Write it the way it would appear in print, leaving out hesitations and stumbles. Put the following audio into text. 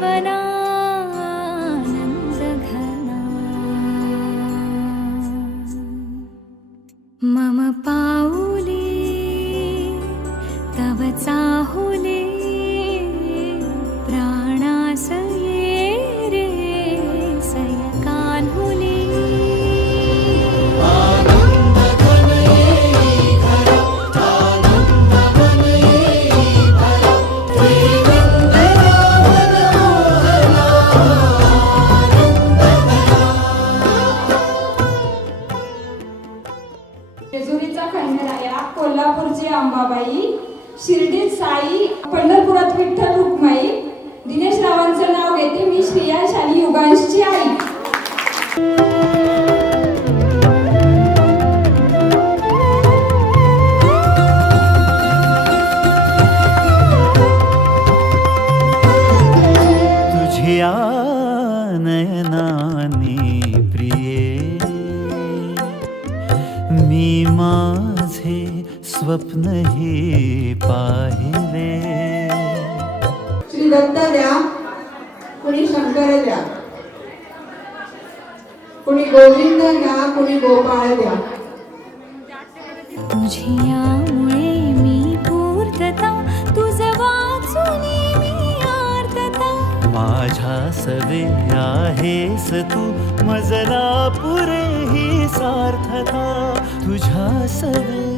जीवनानंद घना मम पाऊले तव चाहुले प्राणासये रे सयकान्हुले जेजुरीचा खंडराया, कोल्हापूरची अंबाबाई, शिर्डीत साई, पंढरपुरात विठ्ठल रुक्माई. दिनेश रावांचं नाव घेते मी, श्रेयांश आणि युगांशची आई. तुझ्या नयनानी प्रिये मी माझे स्वप्नही पाहिले. श्री दत्त द्या, कुणी शंकर द्या, कुणी गोविंद द्या, कुणी गोपाळ द्या. तुझ्यामुळे मी पूर्तता, तुझ वाचून मी आर्तता. माझ्या सवे आहेस तू, मजला पुरे ही सार्थता. तुझ्या सवे